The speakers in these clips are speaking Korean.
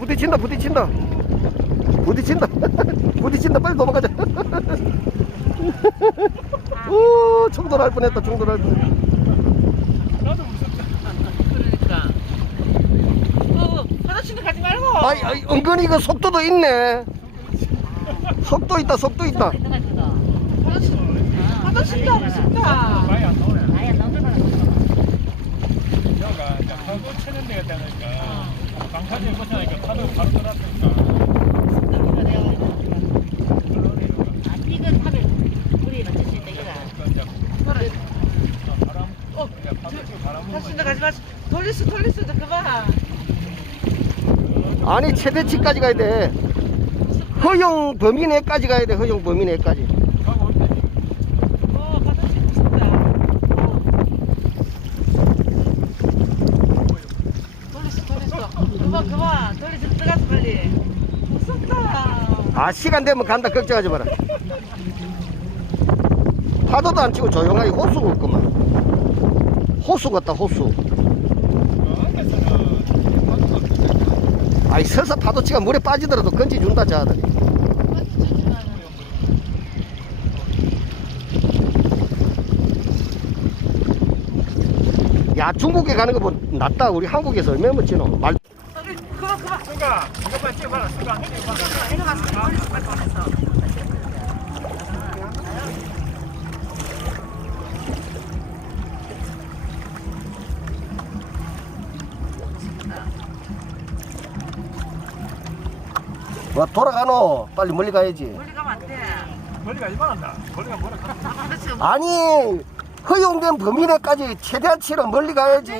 부딪힌다 부딪힌다 부딪힌다 부딪힌다 빨리 넘어가자 오 충돌할 뻔했다 충돌할 뻔 나도 무섭다. 그러니까. 어, 화장실도 가지 말고. 아이, 아이 은근히 그 속도도 있네 속도 있다 속도 있다 화장실, 화장실도 하고 싶다. 많이 안 나오네. 아예 너무 많아. 여기가 이제 파도 치는 데가 되니까 방파제 못하니까 파도 바로. 아, 우리 맞출 수. 그러니까 바람, 어, 바람 가지 마. 돌리스, 돌리스도 그만. 아니 최대치까지 가야 돼 허용 범위 내까지 가야 돼 허용 범위 내까지 가고 있다. 어, 화장실 무섭다. 어. 돌리스, 돌리스. 그만, 그만. 돌리스 들어가서 빨리. 무섭다. 아 시간 되면 간다 걱정하지 마라 파도도 안 치고 조용하게 호수 걷구만 호수 같다 호수 아이 서서 파도 치가 물에 빠지더라도 건져준다 저 아들이 야 중국에 가는 거보다 낫다 우리 한국에서 얼마나 멋지노 말. 수가 이것만 찍어봐라. 수가 한입 받아. 이거 가서 돌리스 빨리 돌리스. 와 돌아가노 빨리 멀리 가야지 멀리 가면 안 돼. 머리가 이만한다. 머리가 뭐라 가. 그렇지. 아니 허용된 범위 내까지 최대한 치러 멀리 가야지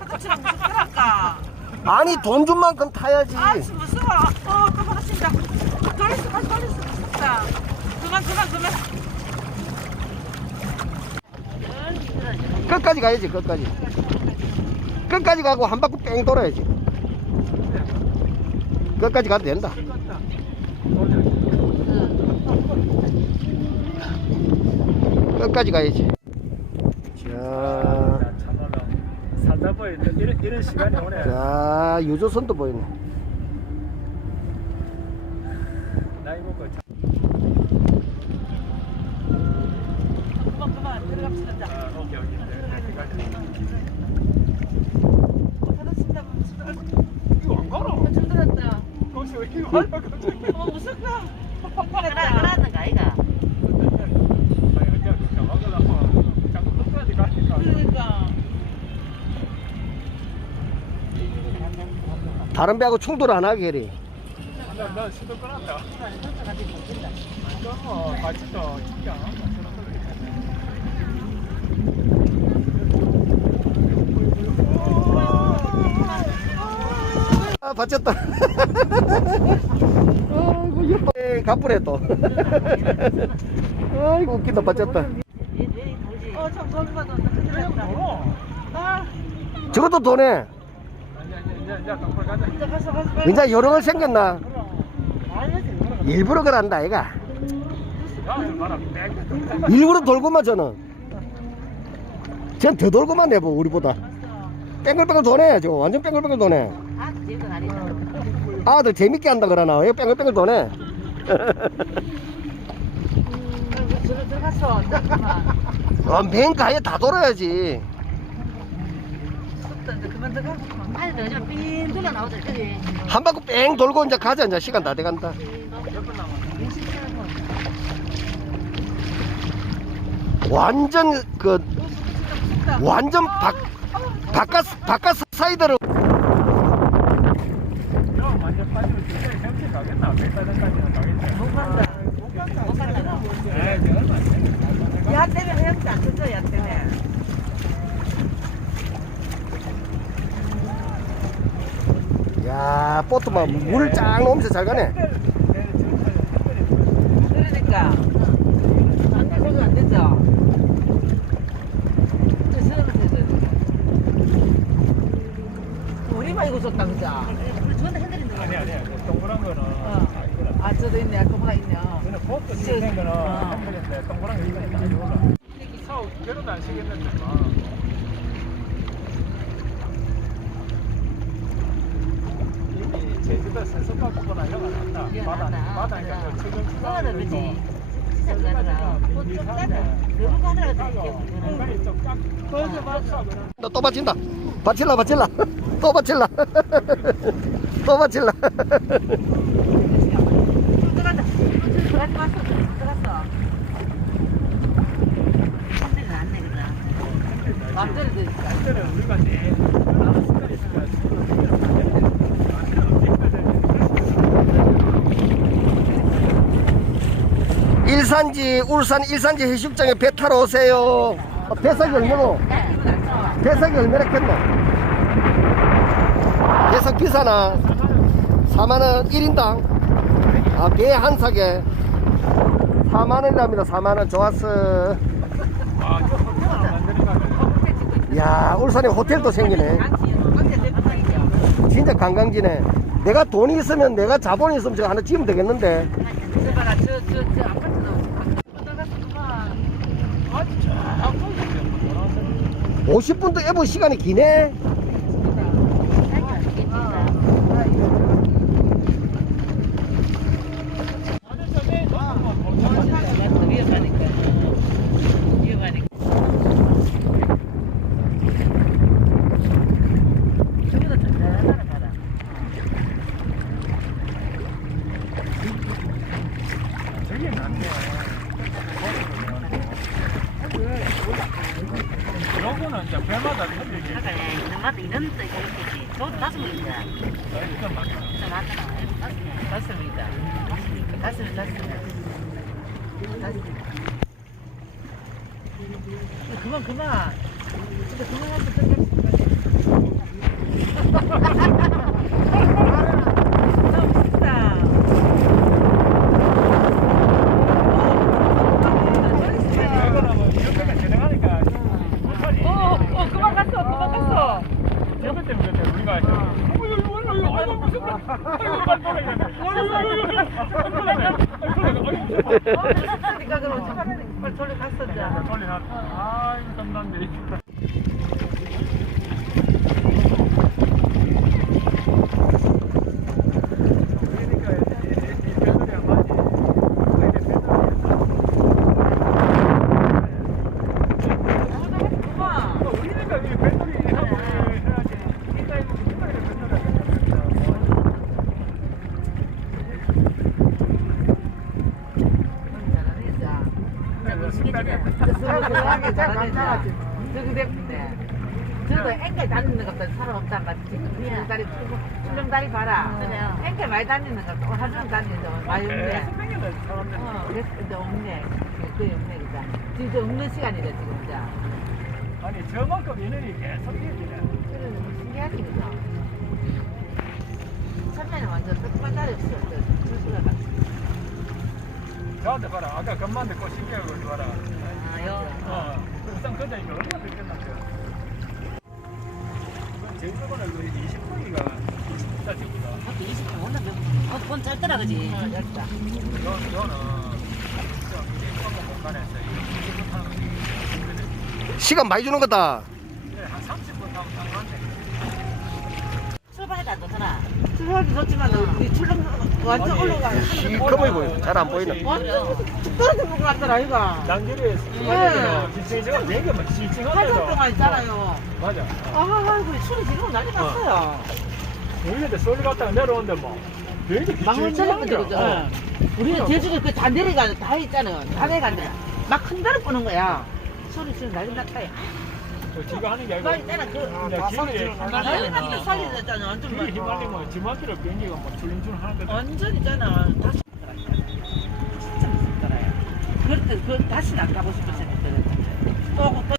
화장실은 무섭더라까. 아니 돈 준 만큼 타야지 아, 무서워. 어, 또 화장실이다. 돌리스, 빨리 돌리스. 무섭다. 그만, 그만, 그만. 끝까지 가야지 끝까지 끝까지 가고 한 바퀴 뺑 돌아야지 끝까지 가도 된다 끝까지 가야지 자, 참말로 살다 보니 이런, 이런 시간이 오네. 자 유조선도 보이네 나이 먹고 참- 그만, 그만. 들어갑시다. 자. 아, 오케이 오케이. 네. 이거 안 가라. 어, 들었다. 거기서 왜 이거 안 가라 갑자기. 어, 무섭다. 그라, 그라는가, 아이가. 아니, 그냥 그냥 와가지고 자꾸 끝까지 가니까. 그러니까. 다른 배하고 충돌 안 하게 해리 끊었다. 안 한다. 아 받쳤다 아이고 에, 가쁘네 또 아이고 웃긴다 받쳤다 어, 참. 아, 저것도 돈에 이제 요령을 생겼나 일부러 그런다 얘가. 일부러 돌고만 저는 쟤는 더 돌고만 내보 우리보다 뺑글뺑글 도네 저거 완전 뺑글뺑글 도네 아. 아들 재밌게 한다 그러나 이거 뺑글뺑글 도네. 어, 맨 가에 다 돌아야지 무섭다. 이제 그만 들어가. 아니, 너 요즘 삥 돌아 나오더라, 그지? 한 바퀴 뺑 돌고 이제 가자 이제 시간 다 돼간다 완전 그 완전 바, 바깥 바깥 사이드로 야, 완전 빠지고 진짜 가겠나? 백사장까지는 가겠지. 못 간다. 못 간다고. 에이, 저 얼마 안 되네. 야 때문에 헤엄치 안 쳤죠, 야 때문에. 야 보트만 물을 쫙 넣으면서 잘 가네 그러니까. 안 되죠. 우리만 이거 줬다, 그죠? 저한테 흔들린다. 아니, 아니, 아니. 동그란 거는. 어. 아, 이거는. 아, 저도 있네. 있네. 그는 보트 저- 생긴 거는 어. 햄버리인데 동그란 거 이거는 다 이거라. 사오 결혼 안 시켰는데 막. 이미 제주도 근데 세석가보거나 여가 낫다. 이거 바다. 바다니까 최근 그거는 그지. 진짜 가니까 그러더라. 좀 짠데. 너무 그냥. 또, 또 받친다. 받칠라, 받칠라. 또 받칠라. 또 받칠라. 들어가지 마서 들어갔어. 힘들지 않네 그냥. 마음대로 되니까. 그때는 우리가 제 일산지, 울산 일산지 해수욕장에 배 타러 오세요. 어, 배석이 얼마노? 배석이 얼마나 겠노? 배석 비싸나? 4만원 1인당. 아, 배한 sak에 4만원이랍니다. 4만원. 좋았어. 아, 야 울산에 호텔도 생기네. 진짜 관광지네. 내가 돈이 있으면 내가 자본이 있으면 저 하나 지으면 되겠는데. 저 저, 저, 저 아파트도 들어갔구만. 50분도 해본 시간이 기네. 위험하니까. 위험하니까. 저기도 든든하다 가라. 저게 낫네. 요거는 이제 배마다 틀리지. 그러니까 이런 뜻이 있겠지. 저도 다섯 명이다. 이건 맞아. 진짜 많잖아. 다섯 명. 다섯 명이다. 다섯 명, 다섯 명. 다섯 명. 그만, 그만. 진짜 그만하고 이거는 뭐 이렇게가 진행하니까 못하니. 어, 어, 그만 갔어, 그만 갔어. 저거 때문에 그때 우리가 어이구, 어이구, 어이구, 아이고, 무슨 말. 아이고, 말 돌아야 돼. 어이구, 어이구, 어이구. 아이고, 어이구, 어이구. 빨리. 돌리나. 아이고. 그러니까 이- 이- 이 배터리가 많이 거의 배터리가 그만. 우리니까 이 배터리 하고 해야지. 이따 이거 배터리 배터리 저도 앵글 다니는 것도 사람 없단 말이지. 출렁다리, 출렁다리 봐라. 그래요. 앵글 많이 다니는 것도 하루 다니는 거 많이 없네. 생겼네 사람들. 어, 그래서 근데 없네. 거의 없네, 진짜. 진짜 없는 시간이다, 지금, 진짜. 아니 저만큼 인원이 계속 이어지네. 그래, 신기하지, 그죠? 처음에는 완전 턱만 다리 없어. 출수가 가. 저한테 봐라. 아까 금만데 꽃 신기하게 걸지 봐라. 아, 요. 어. 그저 이거 얼마나 됐겠나요? 제주도는 그 20통이가 20짜리구나. 그것도 20분 원래 몇 분? 어, 본 짧더라, 그지? 어, 됐다. 요, 요는 진짜 조금 공간에서 20분 타는 거 시간 많이 주는 거다. 한 30분 타면 당근한데. 출발해다, 또 더라. 출발도 좋지만, 우리 출렁 완전 올라가. 시커멓게 보여. 잘안 보이네. 완전 쭉 떨어진 것 같더라, 이거. 스키장에는 지층이가 되게 막 한정 지층하면서 동안 있잖아요. 맞아. 아, 그 술이 지금 난리 났어요. 우리한테 서울 갔다가 내려오는데 뭐 되게 망원 지층하게 telephone 들었죠. 우리는 제주도 그 잔대리가 다 있잖아요. 다 내간데 막 흔들어 보는 거야. 소리 지금 난리 났다. 야. 지가 하는 게 아니고. 그 그냥 길에 났다. 살이 됐잖아. 완전 길에 막. 휘말리면 지만대로 비행기가 뭐 줄림줄 하는 거다. 완전 있잖아. 다시 진짜 무섭더라요. 그럴 때, 그 다시는 안 가고 싶은 생각 들어요. 또, 또.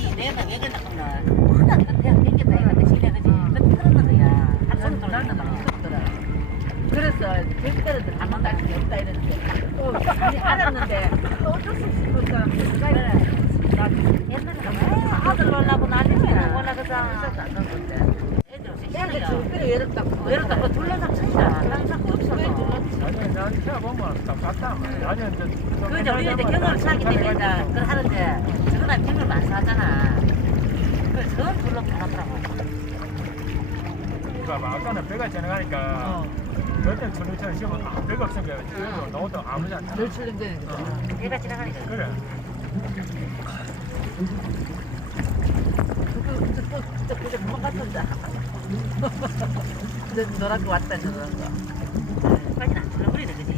이 내가. 워낙 그. 그 거야. 한손 돌았는 거야. 그래서 제주도는 한번 다시 없다 이랬는데 또 아니 알았는데 또 어쩔 수 없이 그 사람들 옛날에 아, 아들 놀라고 난리야. 그자. 그 친다. 그 없어. 그 이제 이제 경험을 때문에 그걸 하는데 경험을 많이 둘러. 그러니까 아까는 배가 지나가니까 어. 그때 아, 배가 없으니까 아무지. 늘 출렁대는 거죠. 얘가 지나가니까 그래. 또 진짜 그게 금방 갔던다. 근데 너랑 왔다 저런 거. 까지는 안 출렁거리네 그지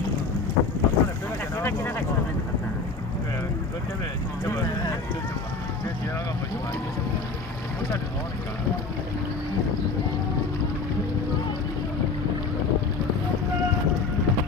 배가 배가 지나가고. 지나갈 줄은 같다 그래. 그 때문에 저거 저쪽 배 지나가면 좀안 되죠. 모차리 나오니까.